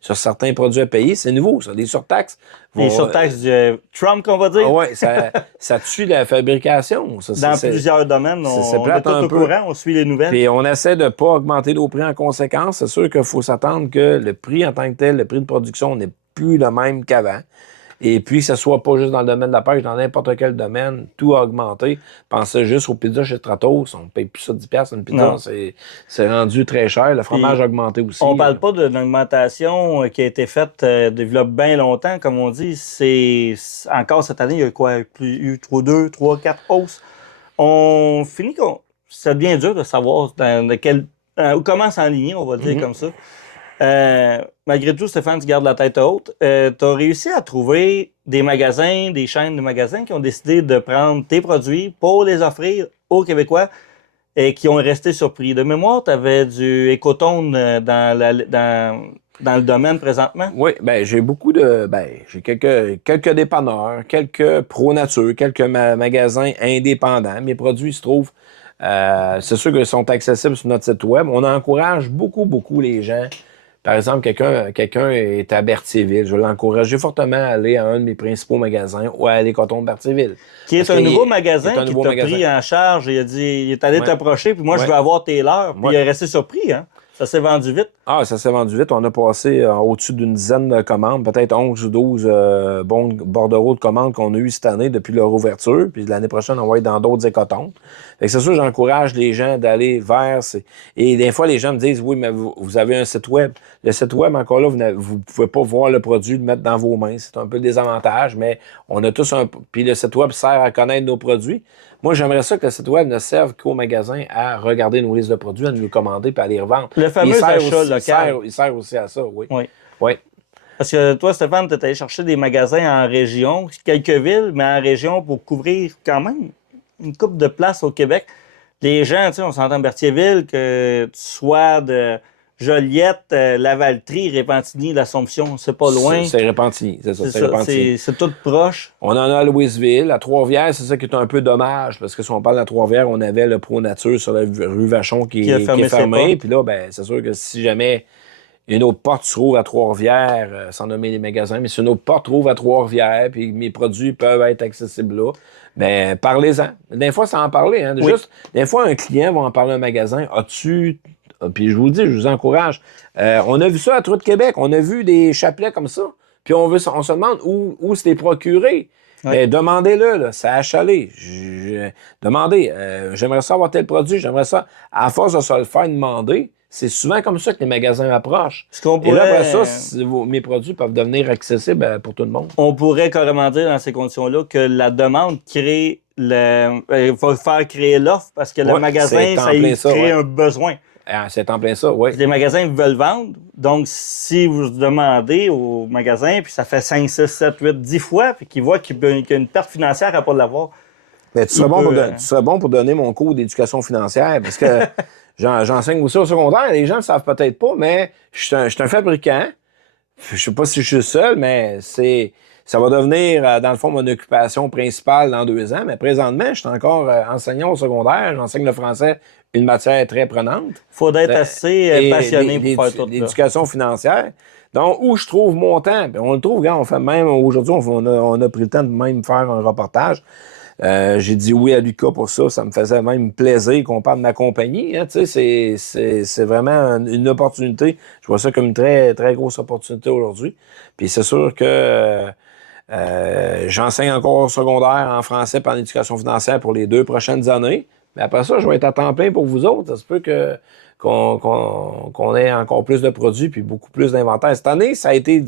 sur certains produits à payer. C'est nouveau, ça. Les surtaxes. Les surtaxes du Trump, qu'on va dire. Ah ouais, ça tue la fabrication. Dans plusieurs domaines, on est tout au courant, on suit les nouvelles. Puis on essaie de pas augmenter nos prix en conséquence. C'est sûr qu'il faut s'attendre que le prix en tant que tel, le prix de production n'est plus le même qu'avant. Et puis, que ce soit pas juste dans le domaine de la pêche, dans n'importe quel domaine, tout a augmenté. Pensez juste aux pizzas chez Stratos, on paye plus ça 10$, une pizza, c'est rendu très cher. Le fromage a augmenté aussi. On parle pas d'une augmentation qui a été faite depuis bien longtemps, comme on dit. Encore cette année, il y a quoi? Eu 2, 3, 4 hausses. On finit ça devient dur de savoir où comment s'enligner, on va dire comme ça. Malgré tout, Stéphane, tu gardes la tête haute. Tu as réussi à trouver des magasins, des chaînes de magasins qui ont décidé de prendre tes produits pour les offrir aux Québécois et qui ont resté surpris. De mémoire, tu avais du Ecotone dans le domaine présentement? Oui, j'ai j'ai quelques dépanneurs, quelques pro-nature, quelques magasins indépendants. Mes produits se trouvent, c'est sûr qu'ils sont accessibles sur notre site web. On encourage beaucoup les gens. Par exemple, quelqu'un est à Berthierville. Je vais l'encourager fortement à aller à un de mes principaux magasins ou à aller Coton de Berthierville. Qui est un nouveau magasin qui t'a pris en charge. Il est allé t'approcher, puis moi, je veux avoir tes leurres. Puis il est resté surpris, hein? Ça s'est vendu vite? Ah, ça s'est vendu vite. On a passé au-dessus d'une dizaine de commandes, peut-être 11 ou 12 bordereaux de commandes qu'on a eu cette année depuis leur ouverture. Puis l'année prochaine, on va être dans d'autres écotontes. Fait que c'est sûr, j'encourage les gens d'aller vers... Et des fois, les gens me disent, oui, mais vous avez un site web. Le site web, encore là, vous pouvez pas voir le produit, le mettre dans vos mains. C'est un peu le désavantage, mais on a tous un... Puis le site web sert à connaître nos produits. Moi, j'aimerais ça que le site web ne serve qu'aux magasins à regarder nos listes de produits, à nous les commander et à les revendre. Le fameux achat local. Il sert aussi à ça, oui. Oui. Parce que toi, Stéphane, tu es allé chercher des magasins en région, quelques villes, mais en région pour couvrir quand même une couple de places au Québec. Les gens, tu sais, on s'entend Berthierville, que tu sois de Joliette, Lavaltrie, Repentigny, l'Assomption, c'est pas loin. C'est Repentigny, c'est ça. C'est tout proche. On en a à Louisville, à Trois-Rivières, c'est ça qui est un peu dommage, parce que si on parle de Trois-Rivières, on avait le Pro Nature sur la rue Vachon qui est fermé. Puis là, c'est sûr que si jamais une autre porte se trouve à Trois-Rivières, sans nommer les magasins, mais si une autre porte trouve à Trois-Rivières, puis mes produits peuvent être accessibles là, ben parlez-en. Des fois, c'est en parler. Hein. Oui. Juste, des fois, un client va en parler à un magasin. As-tu... Puis je vous le dis, je vous encourage. On a vu ça à Truite Québec. On a vu des chapelets comme ça. Puis on se demande où c'était procuré. Oui. Demandez-le, là, c'est achalé. Demandez, j'aimerais ça avoir tel produit, j'aimerais ça. À force de se le faire demander, c'est souvent comme ça que les magasins approchent. Et là, après ça, mes produits peuvent devenir accessibles pour tout le monde. On pourrait carrément dire dans ces conditions-là que la demande crée il faut faire créer l'offre parce que le magasin, ça crée un besoin. Ah, c'est en plein ça, oui. Les magasins veulent vendre. Donc, si vous demandez au magasin, puis ça fait 5, 6, 7, 8, 10 fois, puis qu'il voit qu'il y a une perte financière à ne pas l'avoir. Mais tu serais bon pour donner mon cours d'éducation financière, parce que j'enseigne aussi au secondaire. Les gens ne le savent peut-être pas, mais je suis un fabricant. Je sais pas si je suis le seul, mais ça va devenir, dans le fond, mon occupation principale dans 2 ans. Mais présentement, je suis encore enseignant au secondaire. J'enseigne le français une matière très prenante. Il faut être assez Et passionné pour faire tout ça. l'éducation financière. Donc, où je trouve mon temps, ben, on le trouve, regarde, on fait même, aujourd'hui, on a pris le temps de même faire un reportage. J'ai dit oui à Lucas pour ça. Ça me faisait même plaisir qu'on parle de ma compagnie. Hein, tu sais, c'est vraiment une opportunité. Je vois ça comme une très, très grosse opportunité aujourd'hui. Puis c'est sûr que j'enseigne encore au secondaire en français et en éducation financière pour les 2 prochaines années. Mais après ça, je vais être à temps plein pour vous autres. Ça se peut qu'on ait encore plus de produits puis beaucoup plus d'inventaire. Cette année, ça a été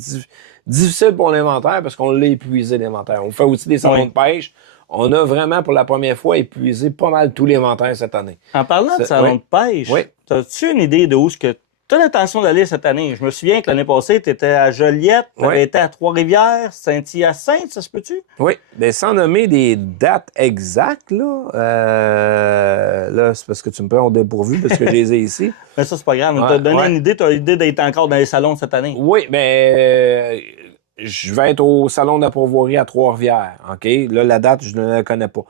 difficile pour l'inventaire parce qu'on l'a épuisé, l'inventaire. On fait aussi des salons de pêche. On a vraiment, pour la première fois, épuisé pas mal tout l'inventaire cette année. En parlant de salon de pêche, as-tu une idée de où ce que tu as l'intention d'aller cette année? Je me souvien que l'année passée, tu étais à Joliette, tu avais été à Trois-Rivières, Saint-Hyacinthe, ça se peut-tu? Oui, bien sans nommer des dates exactes, là, c'est parce que tu me prends au dépourvu parce que je les ai ici. Mais ça, c'est pas grave. Tu as donné une idée, tu as l'idée d'être encore dans les salons cette année. Oui, mais je vais être au salon de la pourvoirie à Trois-Rivières, OK? Là, la date, je ne la connais pas.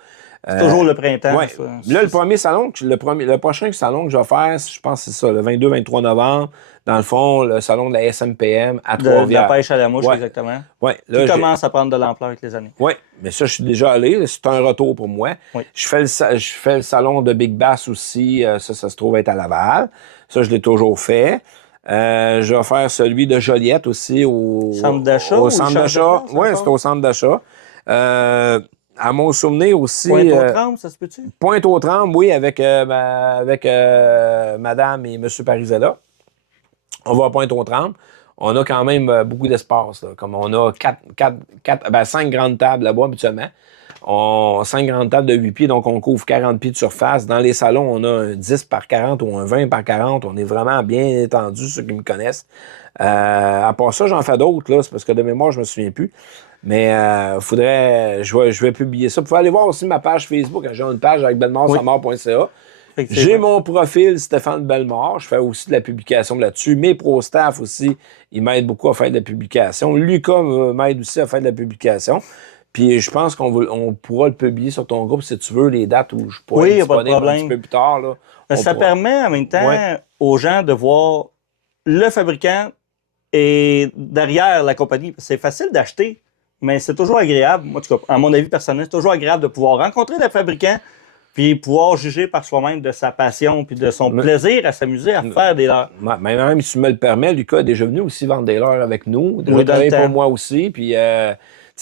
C'est toujours le printemps. Ouais. Là, le prochain salon que je vais faire, je pense que c'est ça, le 22-23 novembre, dans le fond, le salon de la SMPM à Trois-Rivières. De la pêche à la mouche, exactement. Ouais. Qui commence à prendre de l'ampleur avec les années. Oui, mais ça, je suis déjà allé. C'est un retour pour moi. Oui. Je fais le salon de Big Bass aussi. Ça se trouve être à Laval. Ça, je l'ai toujours fait. Je vais faire celui de Joliette aussi au centre d'achat. Au centre d'achat. Oui, c'est au centre d'achat. À mon souvenir aussi. Pointe-aux-Trembles, ça se peut-tu? Pointe-aux-Trembles, oui, avec Madame et M. Parisella. On va à Pointe-aux-Trembles. On a quand même beaucoup d'espace. Là. Comme on a 5 grandes tables là-bas habituellement. 5 grandes tables de 8 pieds, donc on couvre 40 pieds de surface. Dans les salons, on a un 10 par 40 ou un 20 par 40. On est vraiment bien étendu, ceux qui me connaissent. À part ça, j'en fais d'autres, là. C'est parce que de mémoire, je me souviens plus. Mais je vais publier ça. Vous pouvez aller voir aussi ma page Facebook. J'ai une page avec bellemoresamar.ca. J'ai mon profil Stéphane Bellemare. Je fais aussi de la publication là-dessus. Mes pro-staff aussi, ils m'aident beaucoup à faire de la publication. Lucas m'aide aussi à faire de la publication. Puis je pense qu'on pourra le publier sur ton groupe si tu veux, les dates où je pourrais être disponible un petit peu plus tard. Là, ça permet en même temps aux gens de voir le fabricant et derrière la compagnie. C'est facile d'acheter, mais c'est toujours agréable. Moi, en tout cas, à mon avis personnel, c'est toujours agréable de pouvoir rencontrer le fabricant puis pouvoir juger par soi-même de sa passion puis de son plaisir à s'amuser à faire des leurres. Même si tu me le permets, Lucas est déjà venu aussi vendre des leurres avec nous. Il a travaillé pour moi aussi. Puis, tu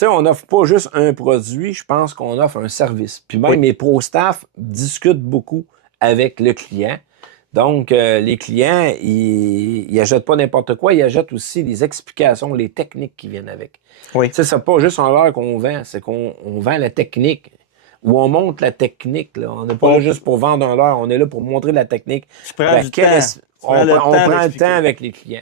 sais, on n'offre pas juste un produit, je pense qu'on offre un service. Puis même mes pro-staff discutent beaucoup avec le client. Donc, les clients, ils n'achètent pas n'importe quoi, ils achètent aussi les explications, les techniques qui viennent avec. Oui. Tu sais, c'est pas juste un leurre qu'on vend, c'est qu'on vend la technique. Où on montre la technique. Là. On n'est pas là juste pour vendre un leurre, on est là pour montrer la technique. Tu prends du temps. On prend le temps avec les clients.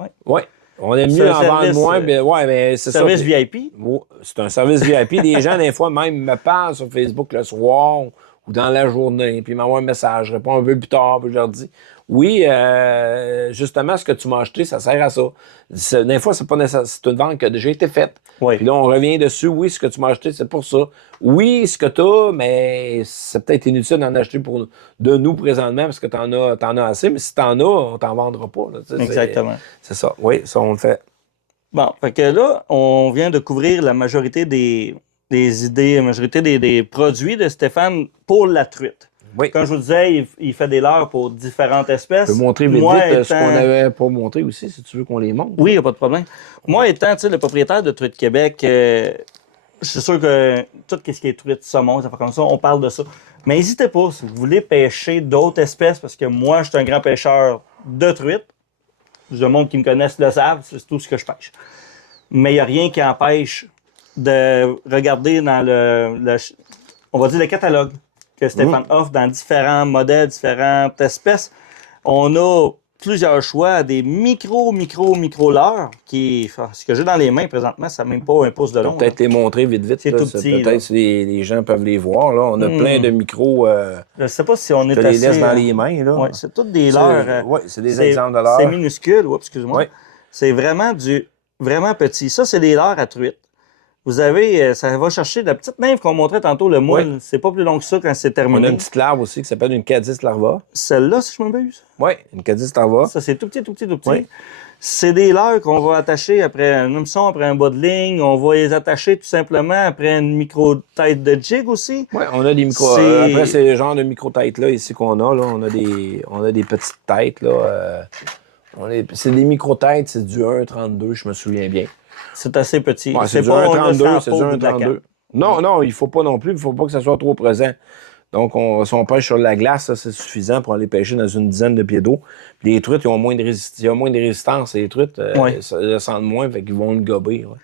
Oui. Ouais. On aime mieux en vendre moins, mais c'est ça. Service VIP? C'est un service VIP. Les gens, des fois, même me parlent sur Facebook le soir ou dans la journée, puis ils m'envoient un message, je réponds un peu plus tard, puis je leur dis oui, justement, ce que tu m'as acheté, ça sert à ça. Des fois, c'est pas nécessaire, c'est une vente qui a déjà été faite. Oui. Puis là, on revient dessus, oui, ce que tu m'as acheté, c'est pour ça. Oui, ce que tu as, mais c'est peut-être inutile d'en acheter de nous présentement parce que t'en as assez, mais si t'en as, on t'en vendra pas. Là, exactement. C'est ça. Oui, ça, on le fait. Bon, fait que là, on vient de couvrir la majorité des idées, la majorité des produits de Stéphane pour la truite. Oui. Comme je vous disais, il fait des leurres pour différentes espèces. Je peux montrer vite ce qu'on n'avait pas montré aussi, si tu veux qu'on les montre. Oui, il n'y a pas de problème. Moi, étant le propriétaire de Truite Québec, je suis sûr que tout ce qui est truite, saumon, ça fait comme ça, on parle de ça. Mais n'hésitez pas, si vous voulez pêcher d'autres espèces, parce que moi, je suis un grand pêcheur de truite. Le monde qui me connaissent le savent, c'est tout ce que je pêche. Mais il n'y a rien qui empêche de regarder dans on va dire le catalogue que Stéphane offre dans différents modèles, différentes espèces. On a plusieurs choix, des micro leurres qui, ce que j'ai dans les mains présentement, ça n'a même pas un pouce de long. Peut-être les montrer vite. C'est tout petit. Peut-être si les gens peuvent les voir. Là. On a plein de micros. Je ne sais pas si on est assez... les laisse dans les mains. Là. Oui, c'est tous des leurres. Oui, c'est des exemples de leurres. C'est minuscule. Oups, excuse-moi. Oui. C'est vraiment vraiment petit. Ça, c'est des leurres à truite. vous avez, ça va chercher la petite nymphe qu'on montrait tantôt, le moule. Oui. C'est pas plus long que ça quand c'est On terminé. a une petite larve aussi qui s'appelle une Cadis larva. Celle-là, si je me m'abuse. Oui, une Cadis larva. Ça, c'est tout petit, tout petit, tout petit. Oui. C'est des leurres qu'on va attacher après un hameçon, après un bas de ligne. On va les attacher tout simplement après une micro-tête de jig aussi. Oui, on a des micro. C'est- Après, c'est le genre de micro-têtes-là ici qu'on a. Là. On a des petites têtes. Là. C'est des micro-têtes, c'est du 1,32, je me souviens bien. C'est assez petit. Ouais, c'est du pas, on le 1,32, sent c'est pas du au bout de la 1,32. canne. Non, non, il faut pas non plus. Il faut pas que ça soit trop présent. Donc, si on pêche sur la glace, ça, c'est suffisant pour aller pêcher dans une dizaine de pieds d'eau. Puis les truites, ils ont moins de résistance. Les truites, Ouais. ça descend moins, fait qu'ils vont le gober. Ouais.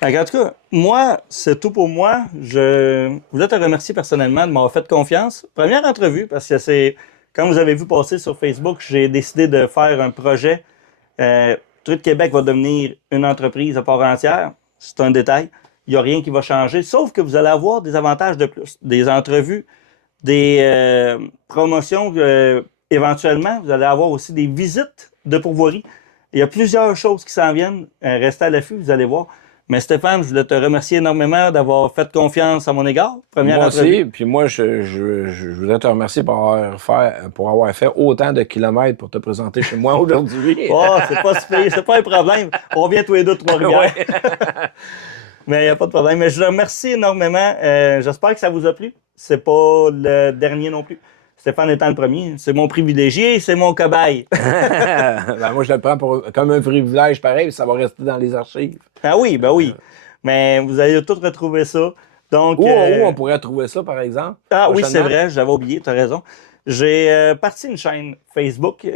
Fait en tout cas, moi, c'est tout pour moi. Je voulais te remercier personnellement de m'avoir fait confiance. Première entrevue, parce que c'est, comme vous avez vu passer sur Facebook, j'ai décidé de faire un projet. Truite Québec va devenir une entreprise à part entière. C'est un détail. Il n'y a rien qui va changer, sauf que vous allez avoir des avantages de plus. Des entrevues, des promotions, éventuellement. Vous allez avoir aussi des visites de pourvoirie. Il y a plusieurs choses qui s'en viennent. Restez à l'affût, vous allez voir. Mais Stéphane, je voulais te remercier énormément d'avoir fait confiance à mon égard. Première Moi entrevue. aussi, puis moi, je voudrais te remercier pour avoir fait autant de kilomètres pour te présenter chez moi aujourd'hui. Oh, c'est pas un problème. On vient tous les deux de Trois-Rivières. Ouais. Mais il n'y a pas de problème. Mais je vous remercie énormément. J'espère que ça vous a plu. C'est pas le dernier non plus. Stéphane étant le premier, c'est mon privilégié, c'est mon cobaye. Ben, moi, je le prends comme un privilège pareil, puis ça va rester dans les archives. Ah oui, ben oui. Mais vous allez tout retrouver ça. Donc, Où on pourrait trouver ça, par exemple? ah oui, c'est prochainement? vrai, j'avais oublié, tu as raison. J'ai parti une chaîne Facebook.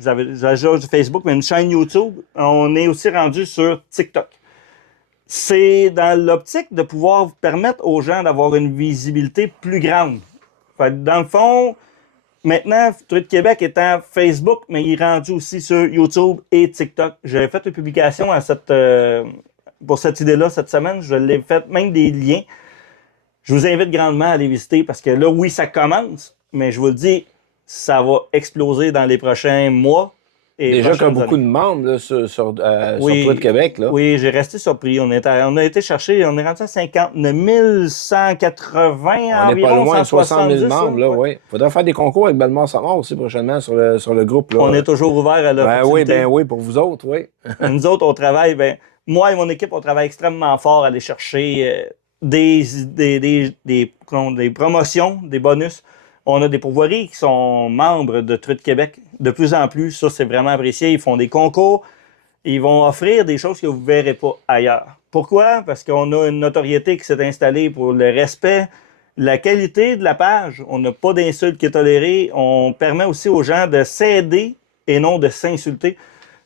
J'avais déjà du Facebook, mais une chaîne YouTube. On est aussi rendu sur TikTok. C'est dans l'optique de pouvoir permettre aux gens d'avoir une visibilité plus grande. Fait que dans le fond, maintenant, Truite Québec étant Facebook, mais il est rendu aussi sur YouTube et TikTok. J'avais fait une publication pour cette idée-là cette semaine. Je l'ai fait, même des liens. Je vous invite grandement à aller visiter parce que là, oui, ça commence, mais je vous le dis, ça va exploser dans les prochains mois. Et Déjà qu'il y a prochaines beaucoup années. de membres là, sur Oui. Truite Québec. Là. Oui, j'ai resté surpris. On a été chercher, on est rendu à 59 180 On n'est environ, pas loin de 60 000 170, membres. Là, ouais. oui. Il faudrait faire des concours avec Bellemare Samar aussi prochainement sur le groupe. Là. On est toujours ouvert à l'opportunité. Ben oui, pour vous autres, oui. Nous autres, on travaille, moi et mon équipe, on travaille extrêmement fort à aller chercher des promotions, des bonus. On a des pourvoiries qui sont membres de Truite Québec. De plus en plus, ça, c'est vraiment apprécié. Ils font des concours. Ils vont offrir des choses que vous ne verrez pas ailleurs. Pourquoi? Parce qu'on a une notoriété qui s'est installée pour le respect, la qualité de la page. On n'a pas d'insultes qui est tolérée. On permet aussi aux gens de s'aider et non de s'insulter.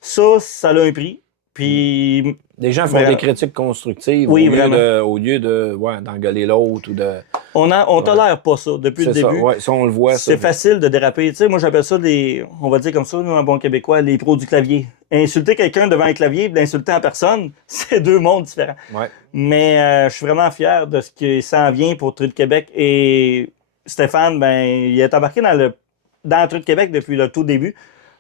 Ça a un prix. Puis, Les gens font Vraiment. des critiques constructives Oui, au lieu d'engueuler l'autre ou de. on tolère pas ça depuis le C'est ça, début. ouais, ça, on le voit. C'est facile de déraper. Tu sais, moi, j'appelle ça on va dire comme ça, nous, en bon québécois, les pros du clavier. Insulter quelqu'un devant un clavier et l'insulter en personne, c'est deux mondes différents. Ouais. Mais je suis vraiment fier de ce qui s'en vient pour Truite Québec. Et Stéphane, il est embarqué dans Truite Québec depuis le tout début.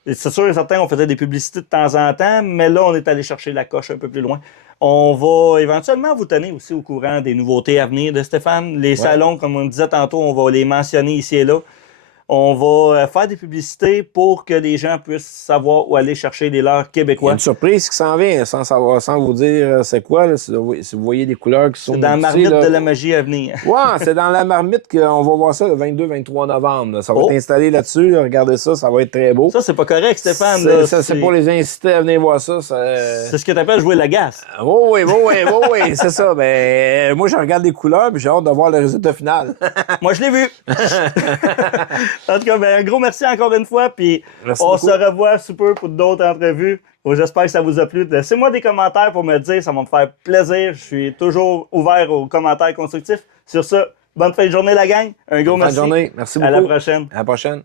Et c'est sûr et certain, on faisait des publicités de temps en temps, mais là, on est allé chercher la coche un peu plus loin. On va éventuellement vous tenir aussi au courant des nouveautés à venir de Stéphane. Les salons, comme on disait tantôt, on va les mentionner ici et là. On va faire des publicités pour que les gens puissent savoir où aller chercher des leurres Il y a québécois. une surprise qui s'en vient sans vous dire c'est quoi. Là, si vous voyez des couleurs qui sont. C'est dans la ici, marmite là. de la magie à venir. Ouais, c'est dans la marmite qu'on va voir ça le 22-23 novembre. là. Ça va Oh. être installé là-dessus. là. Regardez ça, ça va être très beau. Ça, c'est pas correct, Stéphane. là. C'est pour les inciter à venir voir ça. C'est ce que tu appelles jouer la gasse. Oui, c'est ça. Ben, moi, je regarde les couleurs et j'ai hâte de voir le résultat final. Moi, je l'ai vu. En tout cas, un gros merci encore une fois. Puis Merci on beaucoup. se revoit sous peu pour d'autres entrevues. J'espère que ça vous a plu. Laissez-moi des commentaires pour me le dire. Ça va me faire plaisir. Je suis toujours ouvert aux commentaires constructifs. Sur ce, bonne fin de journée, la gang. Un gros Bonne fin de merci. journée. Merci beaucoup. À la prochaine. À la prochaine.